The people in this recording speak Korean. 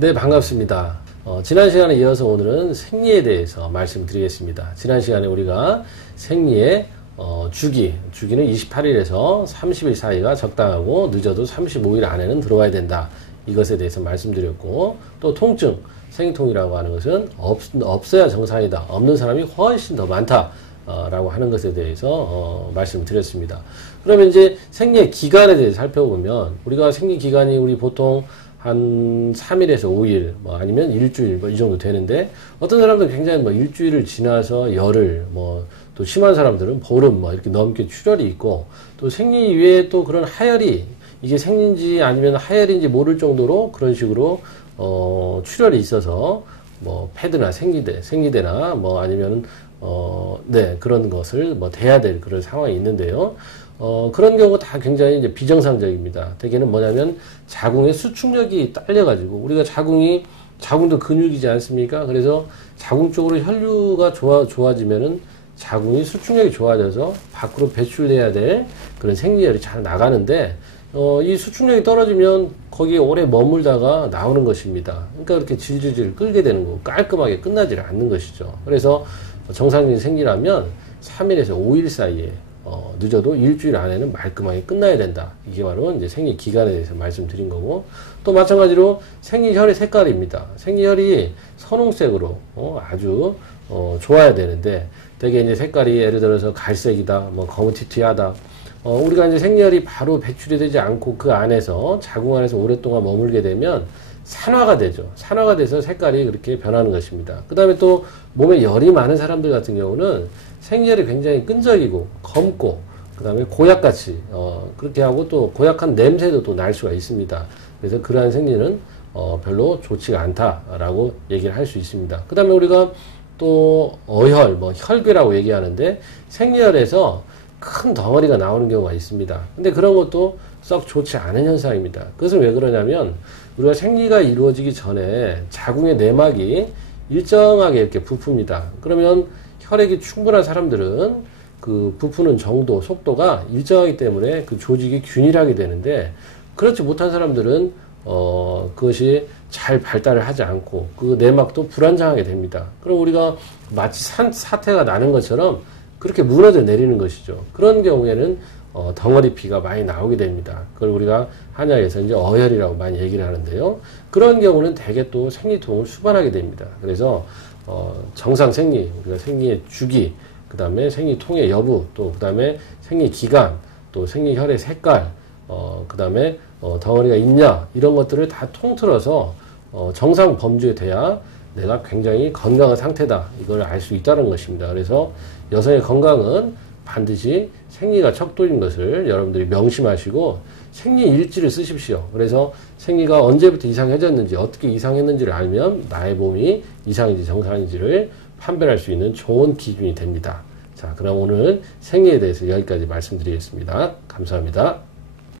네, 반갑습니다. 어, 지난 시간에 이어서 오늘은 생리에 대해서 말씀드리겠습니다. 지난 시간에 우리가 생리의 어, 주기, 주기는 28일에서 30일 사이가 적당하고 늦어도 35일 안에는 들어와야 된다. 이것에 대해서 말씀드렸고 또 통증, 생리통이라고 하는 것은 없, 없어야 정상이다. 없는 사람이 훨씬 더 많다. 어, 라고 하는 것에 대해서 어, 말씀드렸습니다. 그러면 이제 생리의 기간에 대해서 살펴보면 우리가 생리 기간이 우리 보통 한 3일에서 5일, 뭐 아니면 일주일, 뭐 이 정도 되는데, 어떤 사람들은 굉장히 뭐 일주일을 지나서 열흘, 뭐, 또 심한 사람들은 보름, 뭐 이렇게 넘게 출혈이 있고, 또 생리 이외에 또 그런 하열이, 이게 생리인지 아니면 하열인지 모를 정도로 그런 식으로, 어, 출혈이 있어서, 뭐, 패드나 생리대, 생리대나 뭐 아니면, 어, 네, 그런 것을 뭐 돼야 될 그런 상황이 있는데요. 어, 그런 경우 다 굉장히 이제 비정상적입니다. 대개는 뭐냐면 자궁의 수축력이 딸려가지고 우리가 자궁이 자궁도 근육이지 않습니까? 그래서 자궁 쪽으로 혈류가 좋아, 좋아지면은 자궁이 수축력이 좋아져서 밖으로 배출돼야 될 그런 생리혈이 잘 나가는데 어, 이 수축력이 떨어지면 거기에 오래 머물다가 나오는 것입니다. 그러니까 이렇게 질질질 끌게 되는 거고 깔끔하게 끝나지 않는 것이죠. 그래서 정상적인 생리라면 3일에서 5일 사이에 어, 늦어도 일주일 안에는 말끔하게 끝나야 된다. 이게 바로 이제 생리 기간에 대해서 말씀드린 거고 또 마찬가지로 생리혈의 색깔입니다. 생리혈이 선홍색으로 어, 아주 어, 좋아야 되는데 되게 이제 색깔이 예를 들어서 갈색이다, 뭐 검은 티티하다. 어, 우리가 이제 생리혈이 바로 배출이 되지 않고 그 안에서 자궁 안에서 오랫동안 머물게 되면 산화가 되죠. 산화가 돼서 색깔이 그렇게 변하는 것입니다. 그 다음에 또 몸에 열이 많은 사람들 같은 경우는 생리혈이 굉장히 끈적이고 검고 그 다음에 고약같이 어, 그렇게 하고 또 고약한 냄새도 또 날 수가 있습니다. 그래서 그러한 생리는 어, 별로 좋지가 않다라고 얘기를 할 수 있습니다. 그 다음에 우리가 또 어혈, 뭐 혈괴라고 얘기하는데 생리혈에서 큰 덩어리가 나오는 경우가 있습니다. 근데 그런 것도 썩 좋지 않은 현상입니다. 그것은 왜 그러냐면 우리가 생리가 이루어지기 전에 자궁의 내막이 일정하게 이렇게 부풉니다. 그러면 혈액이 충분한 사람들은 그 부푸는 정도, 속도가 일정하기 때문에 그 조직이 균일하게 되는데 그렇지 못한 사람들은 어 그것이 잘 발달을 하지 않고 그 내막도 불안정하게 됩니다. 그럼 우리가 마치 산, 사태가 나는 것처럼 그렇게 무너져 내리는 것이죠. 그런 경우에는 어, 덩어리 피가 많이 나오게 됩니다. 그걸 우리가 한약에서 이제 어혈이라고 많이 얘기를 하는데요. 그런 경우는 대개 또 생리통을 수반하게 됩니다. 그래서 어, 정상 생리, 우리가 생리의 주기, 그 다음에 생리통의 여부, 또 그 다음에 생리 기간, 또 생리혈의 색깔, 어, 그 다음에 어, 덩어리가 있냐 이런 것들을 다 통틀어서 어, 정상 범주에 돼야 내가 굉장히 건강한 상태다 이걸 알 수 있다는 것입니다. 그래서 여성의 건강은 반드시 생리가 척도인 것을 여러분들이 명심하시고 생리 일지를 쓰십시오. 그래서 생리가 언제부터 이상해졌는지 어떻게 이상했는지를 알면 나의 몸이 이상인지 정상인지를 판별할 수 있는 좋은 기준이 됩니다. 자, 그럼 오늘 생리에 대해서 여기까지 말씀드리겠습니다. 감사합니다.